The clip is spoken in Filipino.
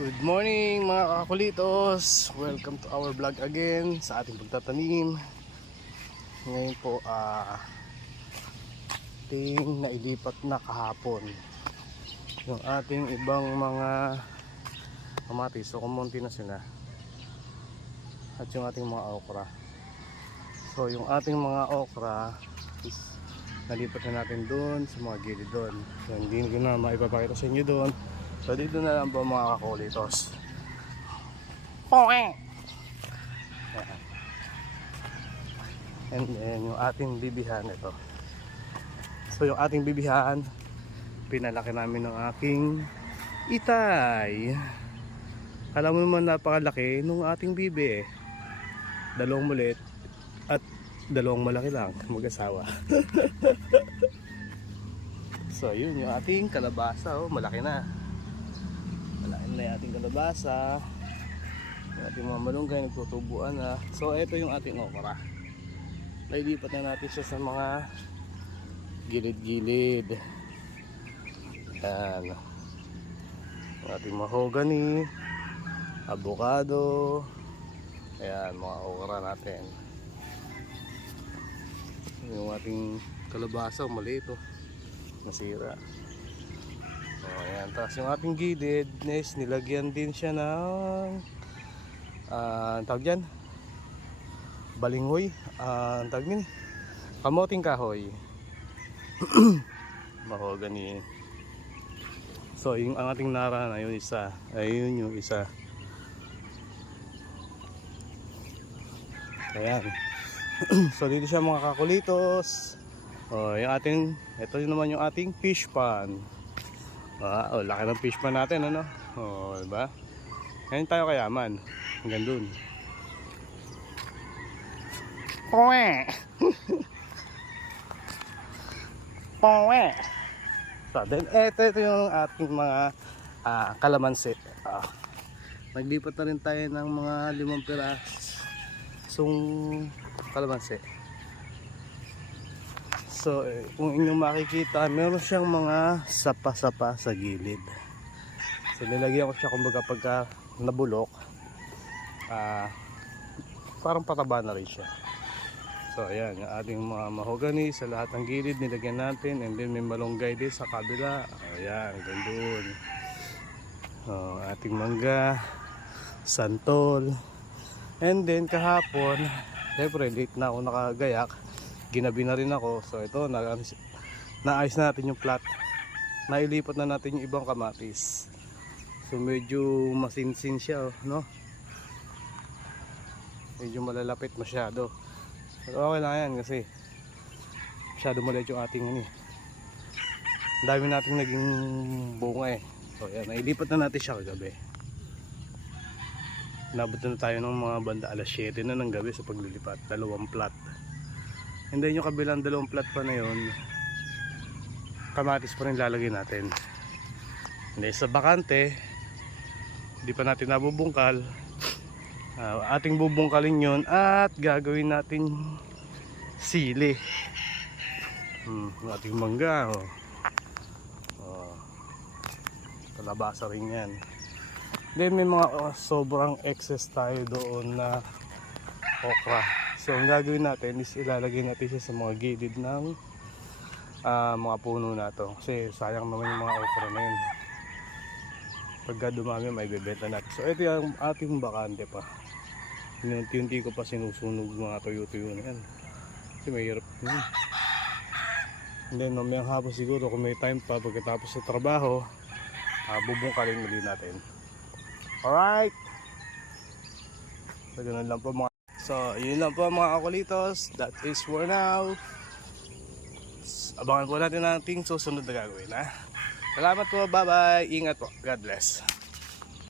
Good morning mga kakulitos. Welcome to our vlog again sa ating pagtatanim. Ngayon po ating nailipat na kahapon yung ating ibang mga kamatis. So kumunti na sila. At yung ating mga okra. So yung ating mga okra is nalipat na natin doon sa mga gilid doon. So hindi ko na maipapakita sa inyo doon. So dito na lang po mga kakulitos. And then yung ating bibihan ito. So yung ating bibihan pinalaki namin ng aking itay. Alam mo naman napakalaki nung ating bibi eh. Dalawang maliit at dalawang malaki lang mag-asawa. So yun yung ating kalabasa, oh, malaki na. Malaki na yung ating kalabasa. Yung ating mga malunggay nagtutubuan na. So ito yung ating okra. Nailipat na natin siya sa mga gilid-gilid. Yan. Yung ating mahogany, avocado. Ayan, mga okra natin. Yung ating kalabasa, maliit oh. Nasira. Oh, ayan. Tapos yung ating gilid, nilagyan din siya ng tawag dyan, balinghoy, tawag din, kamoting kahoy. Mahogany. So yung ang ating nara na yung isa, ayun yung isa. Ayan. So dito siya mga kakulitos. Oh, yung ating, ito naman yung ating fish pan. Oh, laki ng fish pan natin, ano? Oh, diba? Ngayon tayo kayaman. Hanggang dun. So, then, ito yung ating mga kalamansi. Naglipat na rin tayo ng mga 5 pirasong kalamansi. So, kung inyong makikita, meron siyang mga sapa-sapa sa gilid. So, nilagyan ko siya kumbaga pagka nabulok, parang pataba na rin siya. So, ayan, yung ating mga mahogany sa lahat ng gilid nilagyan natin. And then may malunggay din sa kabila. Ayan, gandun. Ating mangga, santol. And then kahapon, syempre late na ako nakagayak. Ginabi na rin ako. So ito, naayos na natin yung plot. Nailipat na natin yung ibang kamatis. So medyo masinsin siya, oh, no? Medyo malalapit masyado. Pero okay lang yan kasi masyado maliit yung ating ano. Ang dami nating naging bunga eh. So yan, nailipat na natin siya kagabi. Nabot na tayo ng mga banda alas 7 na ng gabi sa paglilipat. 2 plot. And then yung kabilang 2 plat pa na yun, kamatis pa rin lalagay natin. And then sa bakante, hindi pa natin nabubungkal, ating bubungkalin yun at gagawin natin sili. Ating mangga, kalabasa rin yan. Then may mga sobrang excess tayo doon na okra. So ang gagawin natin is ilalagay natin siya sa mga gilid ng mga puno na to. Kasi sayang naman yung mga okra na yun. Pagka dumami may bebenta natin. So ito yung ating bakante pa. Unti-unti ko pa sinusunog mga tuyo-tuyo na yan. Kasi may hirap yun. And then mamayang hapon siguro kung may time pa pagkatapos sa trabaho, bubungkalin muli natin. Alright. So ganun lang po mga. So, yun lang po mga kakulitos. That is for now. Abangan po natin ang ating susunod na gagawin. Salamat po. Bye-bye. Ingat po. God bless.